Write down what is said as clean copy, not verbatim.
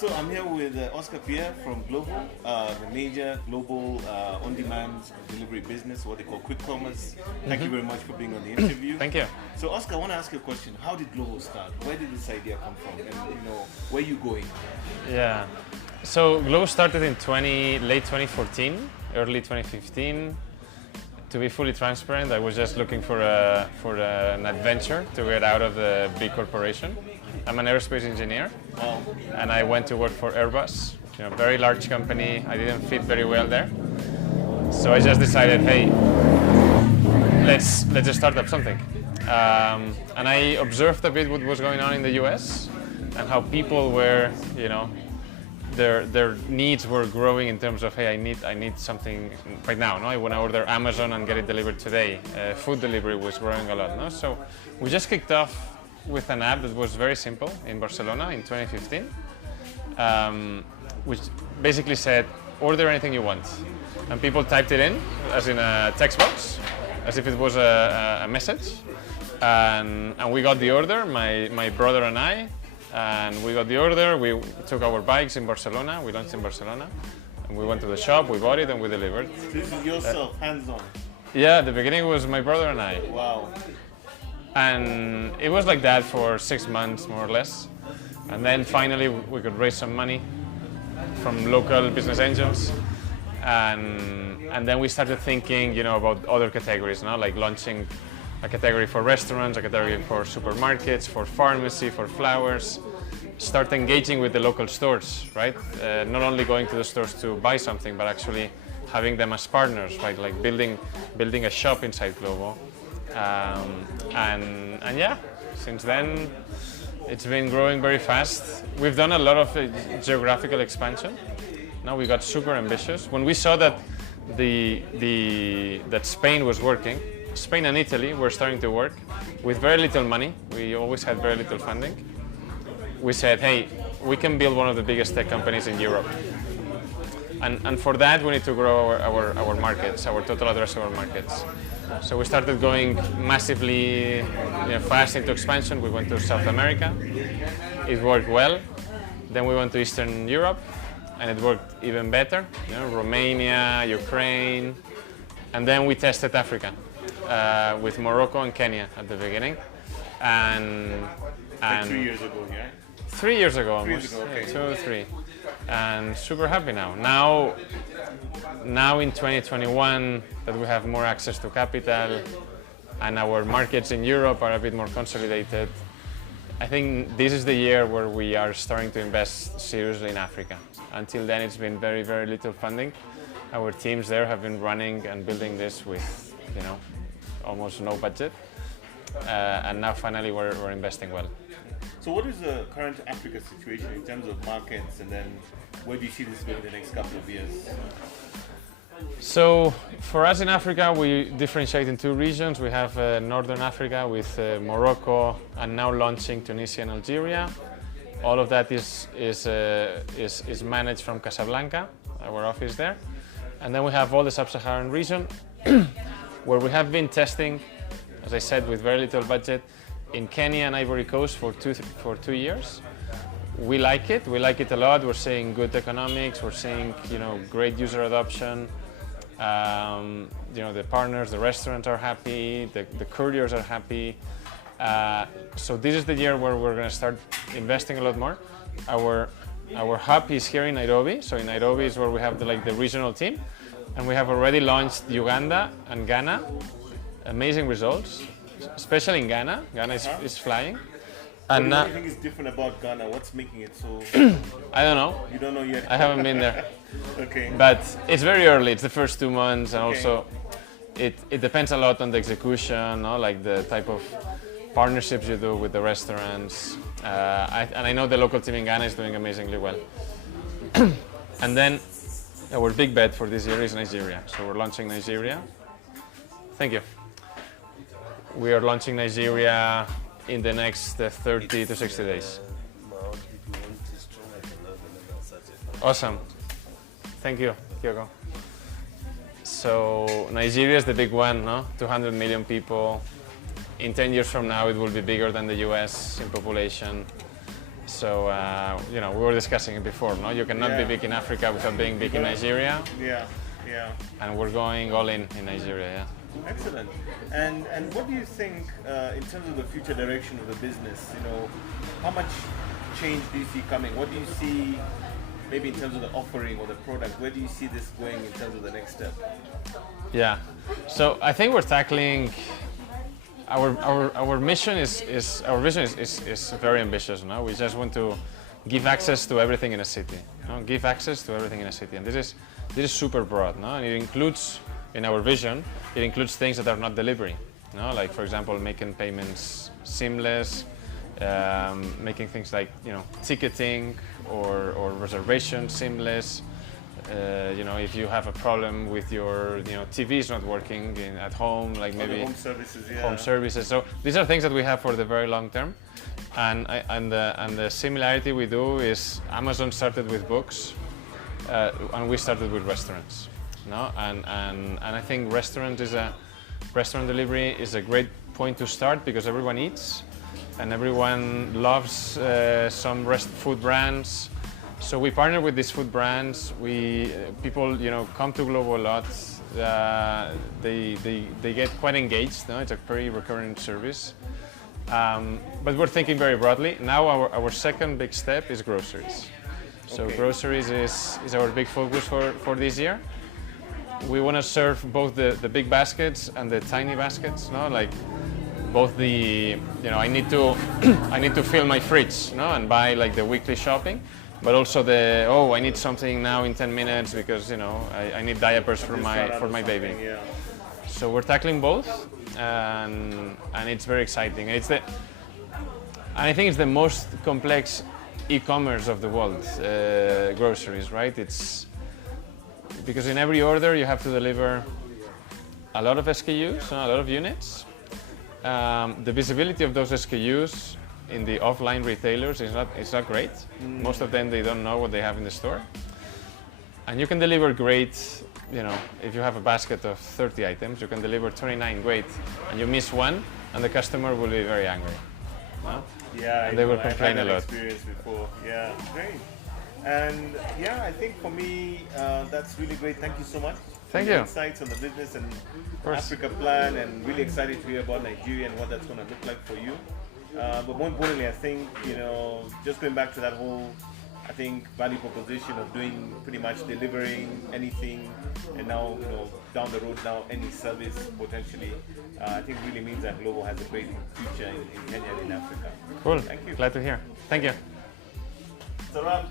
So I'm here with Oscar Pierre from Glovo, the major global on-demand delivery business, what they call quick commerce. Thank you very much for being on the interview. Thank you. So Oscar, I want to ask you a question. How did Glovo start? Where did this idea come from? And where are you going? Yeah. So Glovo started in late 2014, early 2015. To be fully transparent, I was just looking for an adventure to get out of the big corporation. I'm an aerospace engineer, and I went to work for Airbus, very large company. I didn't fit very well there, so I just decided, hey, let's just start up something. And I observed a bit what was going on in the US and how people were, their needs were growing in terms of, hey, I need something right now. No, I want to order Amazon and get it delivered today. Food delivery was growing a lot. No, so we just kicked off with an app that was very simple in Barcelona in 2015, which basically said, order anything you want. And people typed it in, as in a text box, as if it was a message. And we got the order, my brother and I, and we got the order. We took our bikes in Barcelona, we launched in Barcelona, and we went to the shop, we bought it, and we delivered. This is yourself, hands-on? Yeah, at the beginning it was my brother and I. Wow. And it was like that for 6 months, more or less. And then finally we could raise some money from local business angels. And then we started thinking, about other categories, like launching a category for restaurants, a category for supermarkets, for pharmacy, for flowers. Start engaging with the local stores, right? Not only going to the stores to buy something, but actually having them as partners, right? Like building a shop inside Glovo. And yeah, since then it's been growing very fast. We've done a lot of geographical expansion. Now we got super ambitious. When we saw that that Spain was working, Spain and Italy were starting to work with very little money. We always had very little funding. We said, hey, we can build one of the biggest tech companies in Europe. And for that, we need to grow our markets, our total addressable markets. So we started going massively fast into expansion. We went to South America. It worked well. Then we went to Eastern Europe, and it worked even better. Romania, Ukraine. And then we tested Africa with Morocco and Kenya at the beginning. And 3 years ago, yeah? 3 years ago almost. 3 years ago, okay. 2 or 3. And super happy now. Now in 2021 that we have more access to capital and our markets in Europe are a bit more consolidated, I think this is the year where we are starting to invest seriously in Africa. Until then it's been very, very little funding. Our teams there have been running and building this with, almost no budget. And now finally we're investing well. So what is the current Africa situation in terms of markets, and then where do you see this going in the next couple of years? So for us in Africa, we differentiate in 2 regions. We have Northern Africa with Morocco, and now launching Tunisia and Algeria. All of that is managed from Casablanca, our office there. And then we have all the Sub-Saharan region, where we have been testing, as I said, with very little budget, in Kenya and Ivory Coast for 2 years. We like it a lot. We're seeing good economics, we're seeing great user adoption. The partners, the restaurants are happy, the couriers are happy. So this is the year where we're going to start investing a lot more. Our hub is here in Nairobi. So in Nairobi is where we have the regional team, and we have already launched Uganda and Ghana. Amazing results, especially in Ghana. Ghana is flying. And what do you think is different about Ghana? What's making it so? I don't know. You don't know yet? I haven't been there. Okay. But it's very early. It's the first 2 months, and okay. Also it depends a lot on the execution, like the type of partnerships you do with the restaurants. And I know the local team in Ghana is doing amazingly well. And then our big bet for this year is Nigeria. So we're launching Nigeria. Thank you. We are launching Nigeria in the next 30 to 60 days. Awesome. Thank you, Kyoko. So Nigeria is the big one, no? 200 million people. In 10 years from now, it will be bigger than the US in population. So you know, we were discussing it before. No, you cannot be big in Africa without being big in Nigeria. Yeah, yeah. And we're going all in Nigeria. Yeah. Excellent. And what do you think in terms of the future direction of the business? You know, how much change do you see coming? What do you see, maybe in terms of the offering or the product? Where do you see this going in terms of the next step? Yeah. So I think we're tackling. Our mission is very ambitious. No, we just want to give access to everything in a city. No? Give access to everything in a city, and this is super broad. No, and it includes, in our vision, it includes things that are not delivery. No, like for example, making payments seamless, making things like, you know, ticketing or reservation seamless. You know, if you have a problem with your, you know, TV is not working at home, like maybe home services, home services. So these are things that we have for the very long term, and the similarity we do is Amazon started with books, and we started with restaurants. No, and I think restaurant delivery is a great point to start because everyone eats, and everyone loves some food brands. So we partner with these food brands. People, you know, come to Glovo a lot. They get quite engaged. No? It's a very recurring service. But we're thinking very broadly. Now our second big step is groceries. So groceries is our big focus for this year. We want to serve both the big baskets and the tiny baskets. No, like both the, you know, I need to fill my fridge, no, and buy like the weekly shopping. But also I need something now in 10 minutes because, you know, I need diapers for my baby. Yeah. So we're tackling both, and it's very exciting. And I think it's the most complex e-commerce of the world, groceries, right? It's because in every order you have to deliver a lot of SKUs, a lot of units. The visibility of those SKUs in the offline retailers is not great. Most of them, they don't know what they have in the store. And you can deliver great, you know, if you have a basket of 30 items, you can deliver 29 great, and you miss one, and the customer will be very angry. No? Yeah, and they will complain a lot. I've had that experience before. Yeah, great. And yeah, I think for me, that's really great. Thank you so much. Thank you. Insights on the business and Africa plan, and really excited to hear about Nigeria and what that's going to look like for you. But more importantly, I think, you know, just going back to that whole, I think, value proposition of doing pretty much delivering anything, and now, you know, down the road now any service potentially, I think really means that Glovo has a great future in Kenya and in Africa. Cool. Thank you. Glad to hear. Thank you. So,